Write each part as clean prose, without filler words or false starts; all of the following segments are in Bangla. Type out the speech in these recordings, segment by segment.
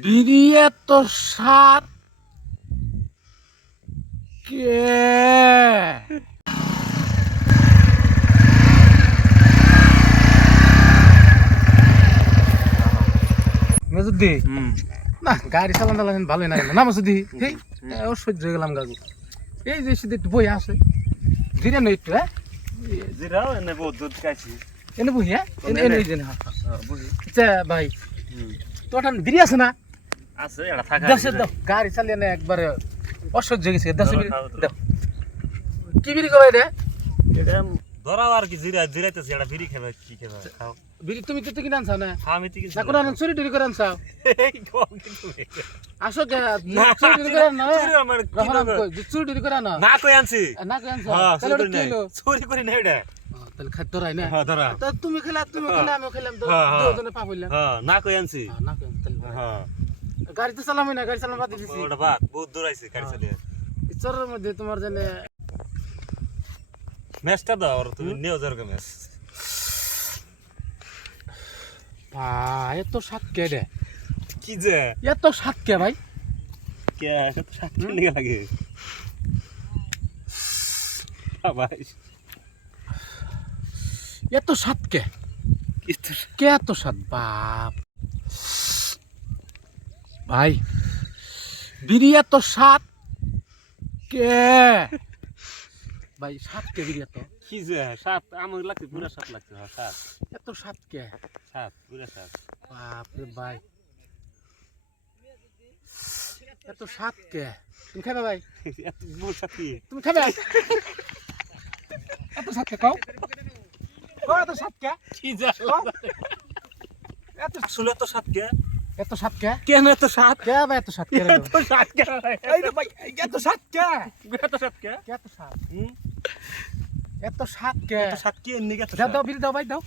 বিড়ি এত স্বাদ কে? মেজুদ্দি না গাড়ি চালানো ভালোই না না মেজুদ্দি এই সহ্য হয়ে গেলাম গাগু এই যে সিদ্ধি একটু বই আছে ধীরে নই একটু হ্যাঁ জিরাও এনে বহুত দুধ খাইছি এনে বই হ্যাঁ এনে বুঝি আচ্ছা ভাই তোর বিড়ি আছে না আছে এটা থাকা দেশে দাও গাড়ি চালিয়ে না একবারে অসহ্য হয়ে গেছে দেশে বিড়ি দাও কি বিড়ি কবে রে এটা ধরাও আর কি জিরাইতেছি এটা বিড়ি খাবে কি খাবে খাও বিড়ি তুমি তো কিনে আনছাও না আমি তো কিছু না কোনো আনন্দ চুরি টুরি করে আনছাও এই কম কিন্তু আসো কে চুরি টুরি করে না চুরি আমার কি রহমান করবে? কই চুরি টুরি করে না না কই আনছি না কই আনছাও হ্যাঁ তাহলে চুরি ওটা কি করি নাই হলো চুরি করি নাই এটা তাহলে খাদ্য রাই না হ্যাঁ ধরা তা তুমি খেলা আমি খেলাম তো হ্যাঁ, হ্যাঁ। দুজনে পাপ হইলাম হ্যাঁ না কই আনছি না কই আনছি, তাহলে হ্যাঁ গাড়ি তো চালামই না গাড়ি চালানো বাদ দিছি ওটা বাদ বহুত দূর আইছে গাড়ি চালিয়ে চরের মধ্যে তোমার জানে ম্যাচটা দাও আর তুমি নিও যারকে ম্যাচ ভাই এত স্বাদ কে রে কি যে এত স্বাদ কে ভাই কে এটা তো সাত নিয়ে লাগে ভাই এত স্বাদ কে কি তো কে এত স্বাদ বাপ ভাই বিড়ি এত স্বাদ কে ভাই স্বাদ কে বিড়ি এত কি যে সাত আমার লাগছে পুরা সাত লাগছে হ্যাঁ সাত এত স্বাদ কে সাত পুরা সাত বাপ রে ভাই এত স্বাদ কে তুমি খাবে ভাই এত বড় সাথী তুমি খাবে এত স্বাদ কে কও কও এত স্বাদ কে কি যে এত আসলে তো সাত কে এত স্বাদ কে কেন এত সাত কে ভাই এত স্বাদ কে রে এত সাত কে এই রে ভাই এত স্বাদ কে এত সাত কে কে এত স্বাদ হুম এত স্বাদ কে এত সাত কে এমনি এত দাও দাও বিড়ি দাও ভাই দাও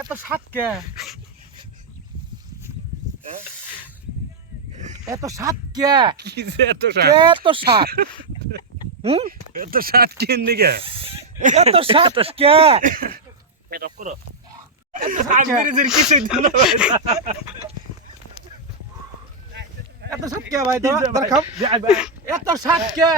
এত স্বাদ কে এত স্বাদ কে কি যে এত কে সাত এত স্বাদ হুম এত সাত কে এমনি কে এত স্বাদ কে এটা করো আগের কিছু দিল এত স্বাদ কে ভাই দাও খাও এত স্বাদ কে